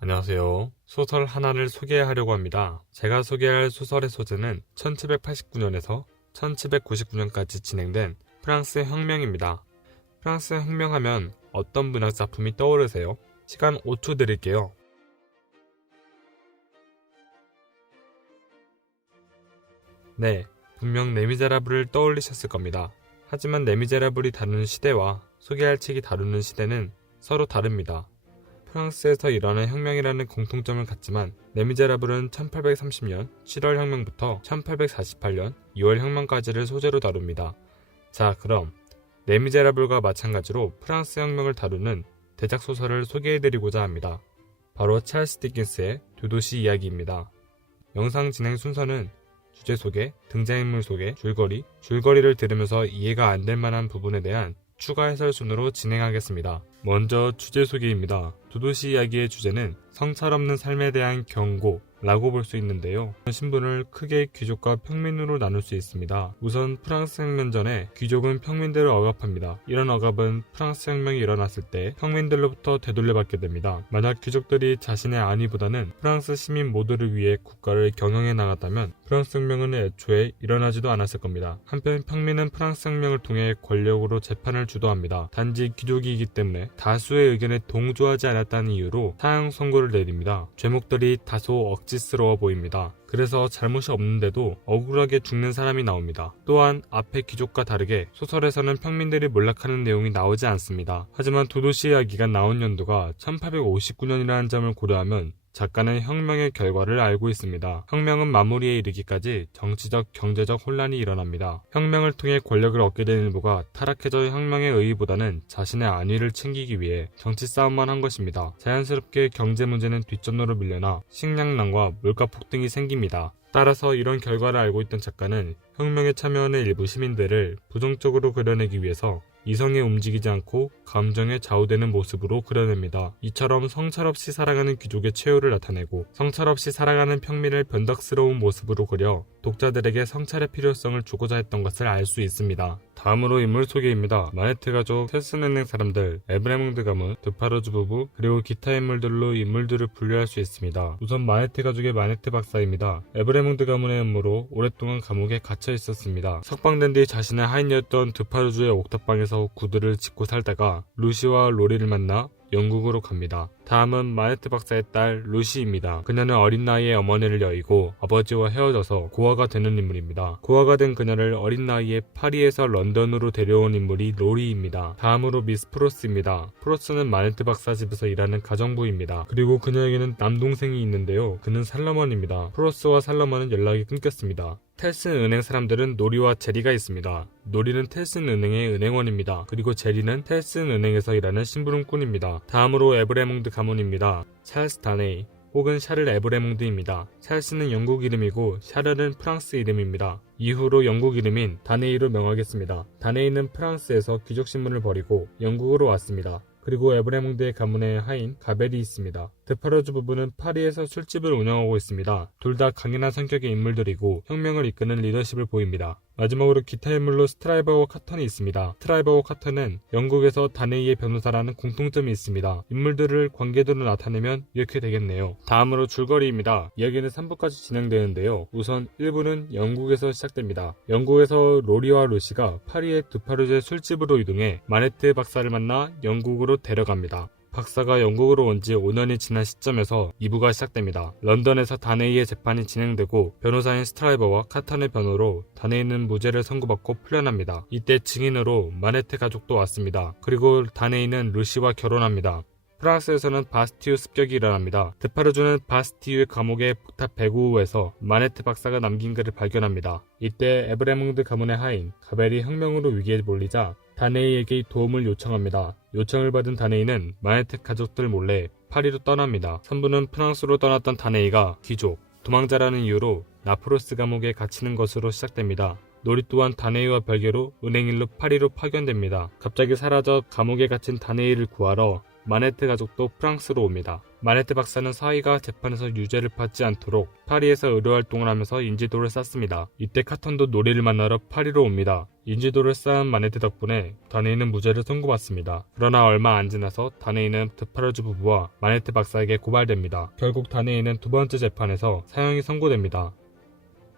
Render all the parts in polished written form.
안녕하세요. 소설 하나를 소개하려고 합니다. 제가 소개할 소설의 소재는 1789년에서 1799년까지 진행된 프랑스 혁명입니다. 프랑스 혁명하면 어떤 문학 작품이 떠오르세요? 시간 5초 드릴게요. 네, 분명 레미제라블을 떠올리셨을 겁니다. 하지만 레미제라블이 다루는 시대와 소개할 책이 다루는 시대는 서로 다릅니다. 프랑스에서 일어난 혁명이라는 공통점을 갖지만 레미제라블은 1830년 7월 혁명부터 1848년 2월 혁명까지를 소재로 다룹니다. 자, 그럼 레미제라블과 마찬가지로 프랑스 혁명을 다루는 대작 소설을 소개해드리고자 합니다. 바로 찰스 디킨스의 두 도시 이야기입니다. 영상 진행 순서는 주제 소개, 등장인물 소개, 줄거리를 들으면서 이해가 안 될 만한 부분에 대한 추가 해설 순으로 진행하겠습니다. 먼저 주제 소개입니다. 두 도시 이야기의 주제는 성찰없는 삶에 대한 경고라고 볼 수 있는데요. 신분을 크게 귀족과 평민으로 나눌 수 있습니다. 우선 프랑스 혁명 전에 귀족은 평민들을 억압합니다. 이런 억압은 프랑스 혁명이 일어났을 때 평민들로부터 되돌려받게 됩니다. 만약 귀족들이 자신의 안위보다는 프랑스 시민 모두를 위해 국가를 경영해 나갔다면 프랑스 혁명은 애초에 일어나지도 않았을 겁니다. 한편 평민은 프랑스 혁명을 통해 권력으로 재판을 주도합니다. 단지 귀족이기 때문에 다수의 의견에 동조하지 않았다는 이유로 사형 선고를 내립니다. 죄목들이 다소 억지스러워 보입니다. 그래서 잘못이 없는데도 억울하게 죽는 사람이 나옵니다. 또한 앞의 귀족과 다르게 소설에서는 평민들이 몰락하는 내용이 나오지 않습니다. 하지만 두 도시 이야기가 나온 연도가 1859년이라는 점을 고려하면 작가는 혁명의 결과를 알고 있습니다. 혁명은 마무리에 이르기까지 정치적, 경제적 혼란이 일어납니다. 혁명을 통해 권력을 얻게 된 일부가 타락해져 혁명의 의의보다는 자신의 안위를 챙기기 위해 정치 싸움만 한 것입니다. 자연스럽게 경제 문제는 뒷전으로 밀려나 식량난과 물가 폭등이 생깁니다. 따라서 이런 결과를 알고 있던 작가는 혁명에 참여하는 일부 시민들을 부정적으로 그려내기 위해서 이성에 움직이지 않고 감정에 좌우되는 모습으로 그려냅니다. 이처럼 성찰 없이 살아가는 귀족의 최후를 나타내고 성찰 없이 살아가는 평민을 변덕스러운 모습으로 그려 독자들에게 성찰의 필요성을 주고자 했던 것을 알 수 있습니다. 다음으로 인물 소개입니다. 마네트 가족, 텔스은행 사람들, 에브레몽드 가문, 드파르주 부부, 그리고 기타 인물들로 인물들을 분류할 수 있습니다. 우선 마네트 가족의 마네트 박사입니다. 에브레몽드 가문의 음모로 오랫동안 감옥에 갇혀 있었습니다. 석방된 뒤 자신의 하인이었던 드파르주의 옥탑방에서 구두를 짚고 살다가 루시와 로리를 만나 영국으로 갑니다. 다음은 마네트 박사의 딸 루시입니다. 그녀는 어린 나이에 어머니를 여의고 아버지와 헤어져서 고아가 되는 인물입니다. 고아가 된 그녀를 어린 나이에 파리에서 런던으로 데려온 인물이 로리입니다. 다음으로 미스 프로스입니다. 프로스는 마네트 박사 집에서 일하는 가정부입니다. 그리고 그녀에게는 남동생이 있는데요. 그는 살러먼입니다. 프로스와 살러먼은 연락이 끊겼습니다. 텔슨 은행 사람들은 노리와 제리가 있습니다. 노리는 텔슨 은행의 은행원입니다. 그리고 제리는 텔슨 은행에서 일하는 심부름꾼입니다. 다음으로 에브레몽드 가문입니다. 찰스 다네이 혹은 샤를 에브레몽드입니다. 찰스는 영국 이름이고 샤르는 프랑스 이름입니다. 이후로 영국 이름인 다네이로 명하겠습니다. 다네이는 프랑스에서 귀족 신분을 버리고 영국으로 왔습니다. 그리고 에브레몽드의 가문의 하인 가벨이 있습니다. 드파르주 부부는 파리에서 술집을 운영하고 있습니다. 둘 다 강인한 성격의 인물들이고 혁명을 이끄는 리더십을 보입니다. 마지막으로 기타 인물로 스트라이버와 카턴이 있습니다. 스트라이버와 카턴은 영국에서 다네이의 변호사라는 공통점이 있습니다. 인물들을 관계도로 나타내면 이렇게 되겠네요. 다음으로 줄거리입니다. 이야기는 3부까지 진행되는데요. 우선 1부는 영국에서 시작됩니다. 영국에서 로리와 루시가 파리의 드파르주의 술집으로 이동해 마네트 박사를 만나 영국으로 데려갑니다. 박사가 영국으로 온 지 5년이 지난 시점에서 2부가 시작됩니다. 런던에서 다네이의 재판이 진행되고 변호사인 스트라이버와 카탄의 변호로 다네이는 무죄를 선고받고 풀려납니다. 이때 증인으로 마네트 가족도 왔습니다. 그리고 다네이는 루시와 결혼합니다. 프랑스에서는 바스티유 습격이 일어납니다. 드파르주는 바스티유의 감옥의 북탑 배구에서 마네트 박사가 남긴 글을 발견합니다. 이때 에브레몽드 가문의 하인 가벨이 혁명으로 위기에 몰리자 다네이에게 도움을 요청합니다. 요청을 받은 다네이는 마네트 가족들 몰래 파리로 떠납니다. 3부는 프랑스로 떠났던 다네이가 귀족, 도망자라는 이유로 나프로스 감옥에 갇히는 것으로 시작됩니다. 노리 또한 다네이와 별개로 은행일로 파리로 파견됩니다. 갑자기 사라져 감옥에 갇힌 다네이를 구하러 마네트 가족도 프랑스로 옵니다. 마네트 박사는 사위가 재판에서 유죄를 받지 않도록 파리에서 의료활동을 하면서 인지도를 쌓습니다. 이때 카턴도 노리를 만나러 파리로 옵니다. 인지도를 쌓은 마네트 덕분에 다네이는 무죄를 선고받습니다. 그러나 얼마 안 지나서 다네이는 드파르주 부부와 마네트 박사에게 고발됩니다. 결국 다네이는 두 번째 재판에서 사형이 선고됩니다.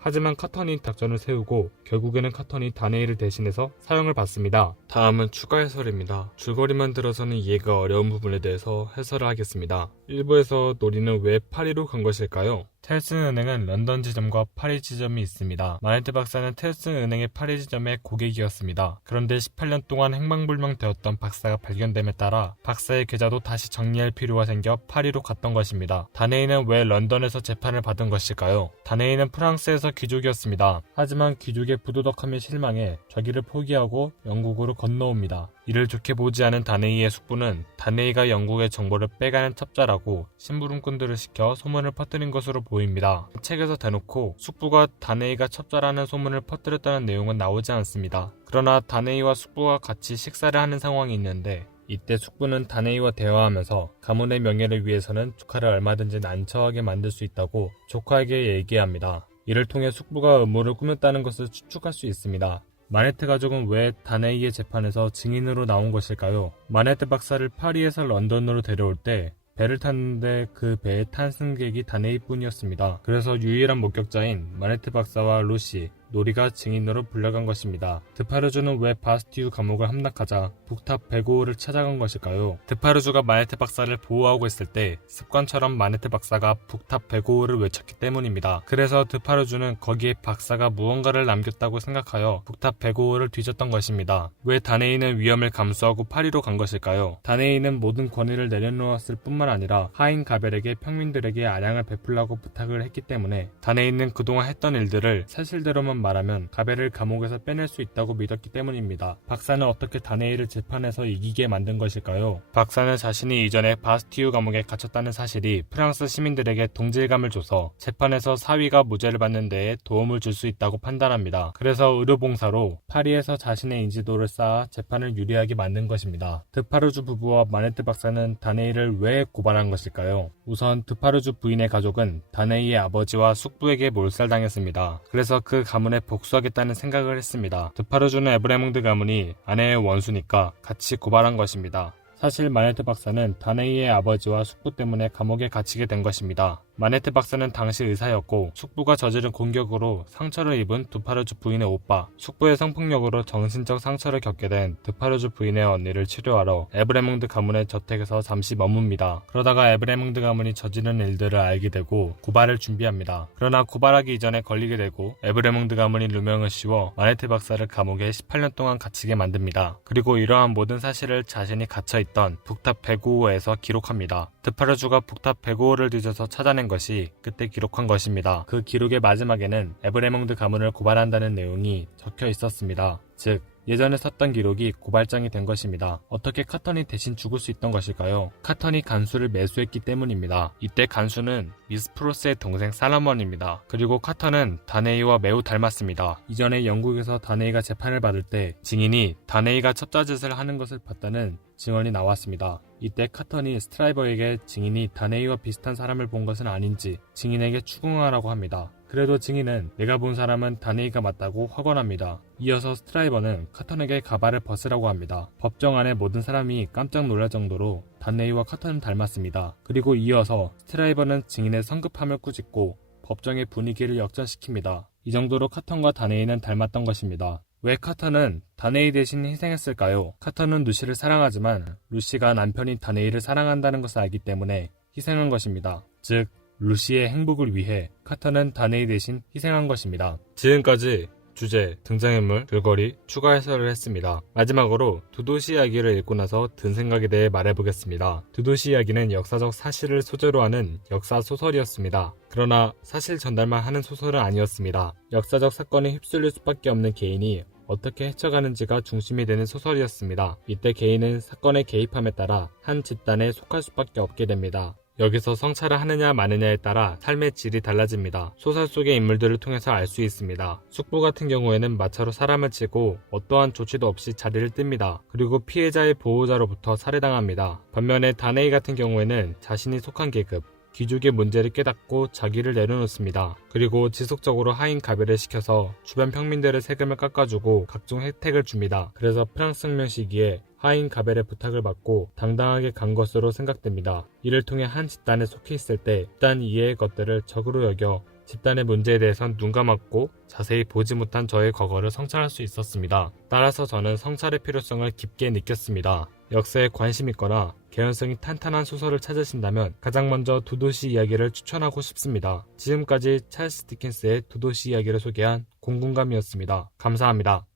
하지만 카턴이 작전을 세우고 결국에는 카턴이 다네이를 대신해서 사형을 받습니다. 다음은 추가 해설입니다. 줄거리만 들어서는 이해가 어려운 부분에 대해서 해설을 하겠습니다. 1부에서 노리는 왜 파리로 간 것일까요? 텔슨 은행은 런던 지점과 파리 지점이 있습니다. 마네트 박사는 텔슨 은행의 파리 지점의 고객이었습니다. 그런데 18년 동안 행방불명되었던 박사가 발견됨에 따라 박사의 계좌도 다시 정리할 필요가 생겨 파리로 갔던 것입니다. 다네이는 왜 런던에서 재판을 받은 것일까요? 다네이는 프랑스에서 귀족이었습니다. 하지만 귀족의 부도덕함에 실망해 자기를 포기하고 영국으로 건너옵니다. 이를 좋게 보지 않은 다네이의 숙부는 다네이가 영국의 정보를 빼가는 첩자라고 심부름꾼들을 시켜 소문을 퍼뜨린 것으로 보입니다. 책에서 대놓고 숙부가 다네이가 첩자라는 소문을 퍼뜨렸다는 내용은 나오지 않습니다. 그러나 다네이와 숙부가 같이 식사를 하는 상황이 있는데 이때 숙부는 다네이와 대화하면서 가문의 명예를 위해서는 조카를 얼마든지 난처하게 만들 수 있다고 조카에게 얘기합니다. 이를 통해 숙부가 음모를 꾸몄다는 것을 추측할 수 있습니다. 마네트 가족은 왜 다네이의 재판에서 증인으로 나온 것일까요? 마네트 박사를 파리에서 런던으로 데려올 때 배를 탔는데 그 배에 탄 승객이 다네이뿐이었습니다. 그래서 유일한 목격자인 마네트 박사와 루시, 노리가 증인으로 불려간 것입니다. 드파르주는 왜 바스티유 감옥을 함락하자 북탑 베고우를 찾아간 것일까요? 드파르주가 마네트 박사를 보호하고 있을 때 습관처럼 마네트 박사가 북탑 베고우를 외쳤기 때문입니다. 그래서 드파르주는 거기에 박사가 무언가를 남겼다고 생각하여 북탑 베고우를 뒤졌던 것입니다. 왜 다네이는 위험을 감수하고 파리로 간 것일까요? 다네이는 모든 권위를 내려놓았을 뿐만 아니라 하인 가벨에게 평민들에게 아량을 베풀라고 부탁을 했기 때문에 다네이는 그동안 했던 일들을 사실대로만 말하면 가벨을 감옥에서 빼낼 수 있다고 믿었기 때문입니다. 박사는 어떻게 다네이를 재판에서 이기게 만든 것일까요? 박사는 자신이 이전에 바스티유 감옥에 갇혔다는 사실이 프랑스 시민들에게 동질감을 줘서 재판에서 사위가 무죄를 받는 데에 도움을 줄 수 있다고 판단합니다. 그래서 의료봉사로 파리에서 자신의 인지도를 쌓아 재판을 유리하게 만든 것입니다. 드파르주 부부와 마네트 박사는 다네이를 왜 고발한 것일까요? 우선 드파르주 부인의 가족은 다네이의 아버지와 숙부에게 몰살당했습니다. 그래서 그 가문에 복수하겠다는 생각을 했습니다. 드파르주는 에브레몽드 가문이 아내의 원수니까 같이 고발한 것입니다. 사실 마네트 박사는 다네이의 아버지와 숙부 때문에 감옥에 갇히게 된 것입니다. 마네트 박사는 당시 의사였고 숙부가 저지른 공격으로 상처를 입은 드파르주 부인의 오빠, 숙부의 성폭력으로 정신적 상처를 겪게 된 드파르주 부인의 언니를 치료하러 에브레몽드 가문의 저택에서 잠시 머뭅니다. 그러다가 에브레몽드 가문이 저지른 일들을 알게 되고 고발을 준비합니다. 그러나 고발하기 이전에 걸리게 되고 에브레몽드 가문이 누명을 씌워 마네트 박사를 감옥에 18년 동안 갇히게 만듭니다. 그리고 이러한 모든 사실을 자신이 갇혀있던 북탑 베고우에서 기록합니다. 드파르주가 북탑 베고우를 뒤져서 찾아낸 것이 그때 기록한 것입니다. 그 기록의 마지막에는 에브레몽드 가문을 고발한다는 내용이 적혀 있었습니다. 즉 예전에 썼던 기록이 고발장이 된 것입니다. 어떻게 카턴이 대신 죽을 수 있던 것일까요? 카턴이 간수를 매수했기 때문입니다. 이때 간수는 미스 프로스의 동생 살라먼입니다. 그리고 카턴은 다네이와 매우 닮았습니다. 이전에 영국에서 다네이가 재판을 받을 때 증인이 다네이가 첩자짓을 하는 것을 봤다는 증언이 나왔습니다. 이때 카턴이 스트라이버에게 증인이 다네이와 비슷한 사람을 본 것은 아닌지 증인에게 추궁하라고 합니다. 그래도 증인은 내가 본 사람은 다네이가 맞다고 확언합니다. 이어서 스트라이버는 카턴에게 가발을 벗으라고 합니다. 법정 안의 모든 사람이 깜짝 놀랄 정도로 다네이와 카턴은 닮았습니다. 그리고 이어서 스트라이버는 증인의 성급함을 꾸짖고 법정의 분위기를 역전시킵니다. 이 정도로 카턴과 다네이는 닮았던 것입니다. 왜 카턴은 다네이 대신 희생했을까요? 카턴은 루시를 사랑하지만 루시가 남편인 다네이를 사랑한다는 것을 알기 때문에 희생한 것입니다. 즉 루시의 행복을 위해 카턴은 다네이 대신 희생한 것입니다. 지금까지 주제, 등장인물, 줄거리, 추가 해설을 했습니다. 마지막으로 두도시 이야기를 읽고 나서 든 생각에 대해 말해보겠습니다. 두도시 이야기는 역사적 사실을 소재로 하는 역사 소설이었습니다. 그러나 사실 전달만 하는 소설은 아니었습니다. 역사적 사건에 휩쓸릴 수밖에 없는 개인이 어떻게 헤쳐가는지가 중심이 되는 소설이었습니다. 이때 개인은 사건의 개입함에 따라 한 집단에 속할 수밖에 없게 됩니다. 여기서 성찰을 하느냐 마느냐에 따라 삶의 질이 달라집니다. 소설 속의 인물들을 통해서 알 수 있습니다. 숙부 같은 경우에는 마차로 사람을 치고 어떠한 조치도 없이 자리를 뜹니다. 그리고 피해자의 보호자로부터 살해당합니다. 반면에 다네이 같은 경우에는 자신이 속한 계급, 귀족의 문제를 깨닫고 자기를 내려놓습니다. 그리고 지속적으로 하인 가벨을 시켜서 주변 평민들의 세금을 깎아주고 각종 혜택을 줍니다. 그래서 프랑스 혁명 시기에 하인 가벨의 부탁을 받고 당당하게 간 것으로 생각됩니다. 이를 통해 한 집단에 속해 있을 때 집단 이해의 것들을 적으로 여겨 집단의 문제에 대해선 눈 감았고 자세히 보지 못한 저의 과거를 성찰할 수 있었습니다. 따라서 저는 성찰의 필요성을 깊게 느꼈습니다. 역사에 관심 있거나 개연성이 탄탄한 소설을 찾으신다면 가장 먼저 두 도시 이야기를 추천하고 싶습니다. 지금까지 찰스 디킨스의 두 도시 이야기를 소개한 공군감이었습니다. 감사합니다.